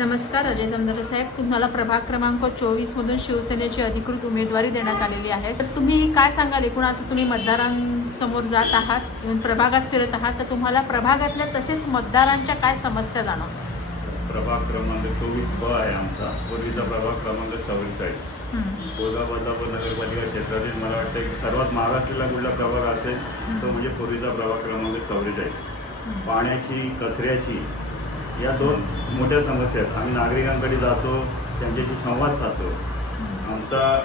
अजय जमदारे साहेब. तुम्हाला प्रभाग क्रमांक चोवीसमधून शिवसेनेची अधिकृत उमेदवारी देण्यात आलेली आहे. तर तुम्ही काय सांगाल? एकूण आता तुम्ही मतदारांसमोर जात आहात प्रभागात फिरत आहात तर तुम्हाला प्रभागातल्या तसेच मतदारांच्या काय समस्या जाणवतात? प्रभाग क्रमांक चोवीस ब आहे आमचा. पूर्वीचा प्रभाग क्रमांक चव्वेचाळीस. बदलापूर नगरपालिका क्षेत्रातील मला वाटतं की सर्वात महाराष्ट्राला कुठला प्रभाग असेल तो म्हणजे पूर्वीचा प्रभाग क्रमांक चव्वेचाळीस. पाण्याची कचऱ्याची या दोन मोठ्या समस्या आहेत. आम्ही नागरिकांकडे जातो त्यांच्याशी संवाद साधतो. आमचा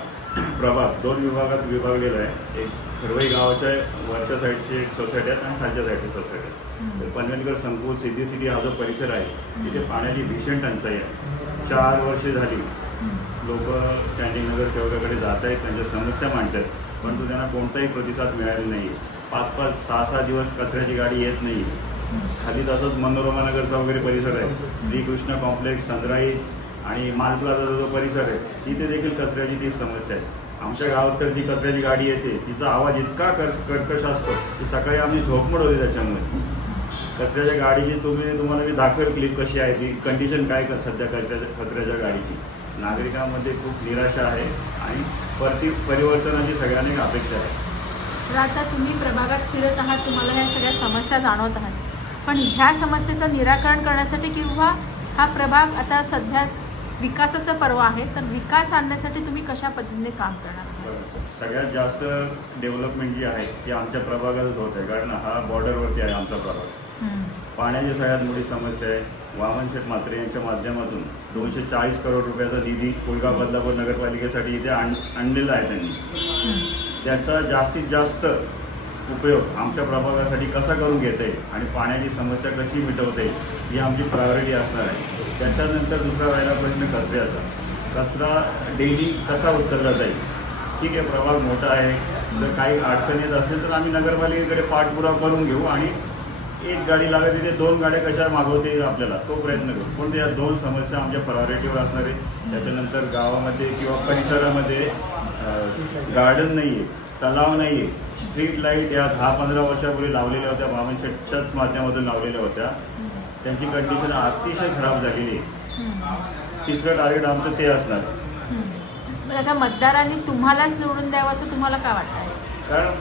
प्रभाग दोन विभागात विभागलेला आहे. एक खरवई गावाच्या वरच्या साईडची एक सोसायटी आहे आणि खालच्या साईडची सोसायटी आहे. तर पनवेलकर संकुल सिद्धी सिटी हा जो परिसर आहे तिथे पाण्याची भीषण टंचाई आहे. चार वर्षे झाली. लोक स्टँडिंग नगर सेवकाकडे जात आहेत त्यांच्या समस्या मांडतात परंतु त्यांना कोणताही प्रतिसाद मिळाला नाही पाच पाच सहा सहा दिवस कचऱ्याची गाडी येत नाही खाली तसंच मनोरमा नगरचा वगैरे परिसर आहे. श्रीकृष्ण कॉम्प्लेक्स सनराईज आणि माल प्लाझाचा जो परिसर आहे तिथे देखील कचऱ्याची तीच समस्या आहे. आमच्या गावात तर जी कचऱ्याची गाडी येते तिचा आवाज इतका कर कर्कश असतो की सकाळी आम्ही झोपमोड होते त्याच्यामुळे. कचऱ्याच्या गाडीची तुम्ही तुम्हाला मी दाखवेल क्लिप कशी आहे ती कंडिशन काय का सध्या कचऱ्याच्या कचऱ्याच्या गाडीची. नागरिकांमध्ये खूप निराशा आहे आणि परती परिवर्तनाची सगळ्यांनी अपेक्षा आहे. तर आता तुम्ही प्रभागात फिरत आहात तुम्हाला ह्या सगळ्या समस्या जाणवत आहात. पण ह्या समस्येचं निराकरण करण्यासाठी किंवा हा प्रभाग आता सध्या विकासाचं पर्व आहे तर विकास आणण्यासाठी तुम्ही कशा पद्धतीने काम करणार? सगळ्यात जास्त डेव्हलपमेंट जी आहे ती आमच्या प्रभागातच होत आहे कारण हा बॉर्डरवरती आहे आमचा प्रभाग. पाण्याची सगळ्यात मोठी समस्या आहे वामन शेठ म्हात्रे यांच्या माध्यमातून दोनशे चाळीस करोड रुपयाचा निधी कोलगा बदलापूर नगरपालिकेसाठी इथे आण आणलेला आहे त्यांनी. त्याचा जास्तीत जास्त उपयोग आमच्या प्रभागासाठी कसा करून घेता येईल आणि पाण्याची समस्या कशी मिटवता येईल ही आमची प्रायोरिटी असणार आहे. त्याच्यानंतर दुसरा राहिला प्रश्न कचऱ्याचा. कचरा डेली कसा उचलला जाईल? ठीक आहे प्रभाग मोठा आहे. जर काही अडचण येत असेल तर आम्ही नगरपालिकेकडे पाठपुरावा करून घेऊ आणि एक गाडी लागत तिथे दोन गाड्या कशा मागवता येईल आपल्याला तो प्रयत्न करू. पण या दोन समस्या आमच्या प्रायोरिटीवर असणार आहे त्याच्यानंतर गावामध्ये किंवा परिसरामध्ये गार्डन नाही आहे तलाव नाही आहे स्ट्रीट लाइट या दहा पंधरा वर्षापूर्वी लावलेल्या होत्या. बामन शेटच्याच माध्यमातून लावलेल्या होत्या. त्यांची कंडिशन अतिशय खराब झालेली आहे. तिसरं टार्गेट आमचं ते असणार. बरं आता मतदारांनी तुम्हालाच निवडून द्यावं असं तुम्हाला काय वाटतंय? कारण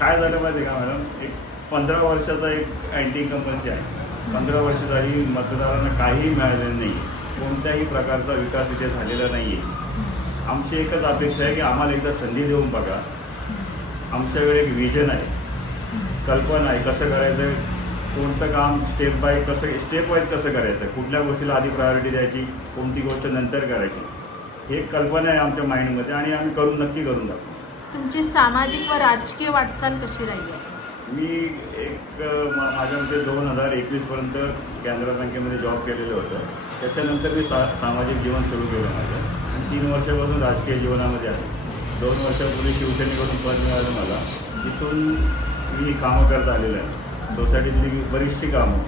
काय झालं आहे का मॅडम? एक पंधरा वर्षाचा एक अँटी इन्कम्पन्सी आहे. पंधरा वर्ष झाली मतदारांना काहीही मिळालेलं नाही कोणत्याही प्रकारचा विकास इथे झालेला नाही आहे आमची एकच अपेक्षा आहे की आम्हाला एकदा संधी देऊन बघा. आमच्याकडे एक विजन आहे. कल्पना आहे कसं करायचं कोणतं काम स्टेप बाय कसं स्टेप वाईज कसं करायचं कुठल्या गोष्टीला आधी प्रायोरिटी द्यायची कोणती गोष्ट नंतर करायची. हे एक कल्पना आहे आमच्या माइंडमध्ये आणि आम्ही करून नक्की करून दाखवू. तुमची सामाजिक व राजकीय वाटचाल कशी राहिली? मी एक माझ्या मते दोन हजार एकवीसपर्यंत कॅनरा बँकेमध्ये जॉब केलेलं होतं. त्याच्यानंतर मी सा सामाजिक जीवन सुरू केलं माझं. आणि तीन वर्षापासून राजकीय जीवनामध्ये आहे. दोन वर्षापूर्वी शिवसेनेकडून पद मिळालं मला. तिथून मी कामं करत आलेलं आहे. सोसायटीतली बरीचशी कामं.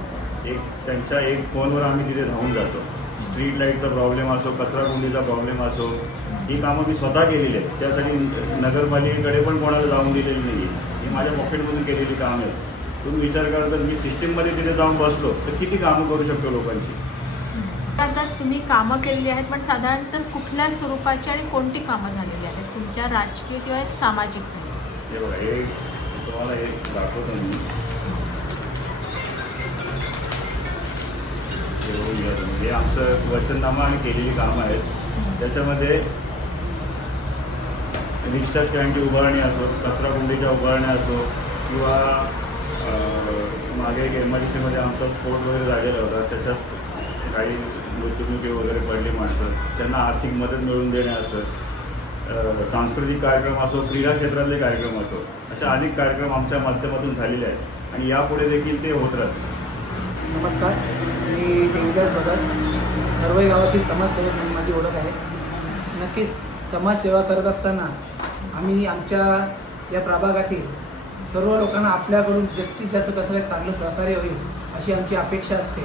एक त्यांच्या एक फोनवर आम्ही तिथे धावून जातो. स्ट्रीट लाईटचा प्रॉब्लेम असो कचरा कुंडीचा प्रॉब्लेम असो ही कामं मी स्वतः केलेली आहेत. त्यासाठी नगरपालिकेकडे पण कोणाला जाऊन दिलेली नाही ही माझ्या पॉकेटमधून केलेली कामं आहेत तुम्ही विचार करा तर मी सिस्टीममध्ये तिथे जाऊन बसलो तर किती कामं करू शकतो लोकांची? आता तुम्ही कामं केलेली आहेत पण साधारणतः कुठल्या स्वरूपाची आणि कोणती कामं झालेली आहेत? तुमच्या राजकीय किंवा एक सामाजिक हे बघा हे तुम्हाला हे दाखवतो मी. हे तुम्ही. आमचं वचननामा आणि केलेली कामं आहेत. त्याच्यामध्ये रिक्षा स्टँडची उभारणी असो कचरा कुंडीच्या उभारण्या असो किंवा मागे एक एमर्जन्सीमध्ये आमचा स्फोट वगैरे झालेला होता. त्याच्यात काही मृत्युमुखी वगैरे पडली माणसं. त्यांना आर्थिक मदत मिळवून देणे असं सांस्कृतिक कार्यक्रम असो क्रीडा क्षेत्रातले कार्यक्रम असो अशा अनेक कार्यक्रम आमच्या माध्यमातून झालेले आहेत. आणि यापुढे देखील ते होत राहतील. नमस्कार. मी देवदास भगत. खरवई गावातील समाजसेवक म्हणून माझी ओळख आहे. नक्कीच समाजसेवा करत असताना आम्ही आमच्या या प्रभागातील सर्व लोकांना आपल्याकडून जास्तीत जास्त कसं काही चांगलं सहकार्य होईल अशी आमची अपेक्षा असते.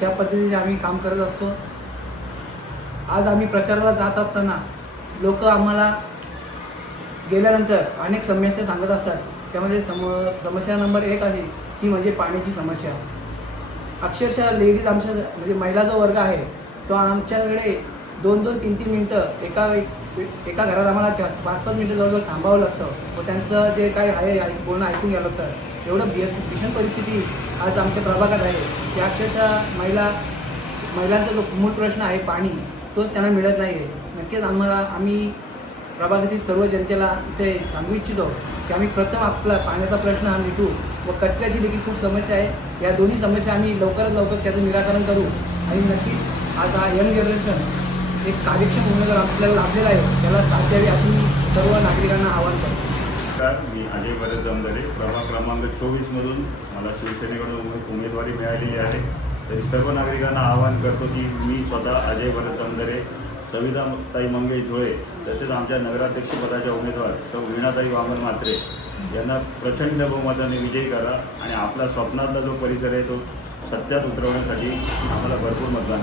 त्या पद्धतीने आम्ही काम करत असतो. आज आम्ही प्रचाराला जात असताना लोक आम्हाला गेल्यानंतर अनेक समस्या सांगत असतात. त्यामध्ये सम समस्या नंबर एक आहे ती म्हणजे पाण्याची समस्या. अक्षरशः लेडीज आमच्या म्हणजे महिला जो वर्ग आहे तो आमच्याकडे दोन दोन तीन तीन मिनटं एका एका घरात आम्हाला पाच पाच मिनटं जवळजवळ थांबावं लागतं. व त्यांचं जे काही आहे बोलणं ऐकून घ्यावं लागतं. एवढं भि- भीषण परिस्थिती आज आमच्या प्रभागात आहे. की अक्षरशः महिला महिलांचा जो मूळ प्रश्न आहे पाणी. तोच त्यांना मिळत नाही आहे नक्कीच आम्हाला आम्ही प्रभागातील सर्व जनतेला इथे सांगू इच्छितो की आम्ही प्रथम आपला पाण्याचा प्रश्न हा मिटू व कचऱ्याची देखील खूप समस्या आहे. या दोन्ही समस्या आम्ही लवकरात लवकर त्याचं निराकरण करू. आणि नक्कीच आज हा यंग जनरेशन एक कार्यक्षम उमेदवार आपल्याला लाभलेला आहे. त्याला साथ द्यावी अशी मी सर्व नागरिकांना आवाहन करतो. मी अजय भरत जमदारे. प्रभाग क्रमांक चोवीसमधून मला शिवसेनेकडून उमेदवारी मिळालेली आहे. तरी सर्व नागरिकांना आवाहन करतो की मी स्वतः अजय भरत जमदरे सविता ताई मंगेश धुळे तसेच आमच्या नगराध्यक्षपदाच्या उमेदवार सौ वीणाताई वामन म्हात्रे यांना प्रचंड बहुमताने विजयी करा आणि आपला स्वप्नातला जो परिसर आहे तो सत्यात उतरवण्यासाठी आम्हाला भरपूर मतदान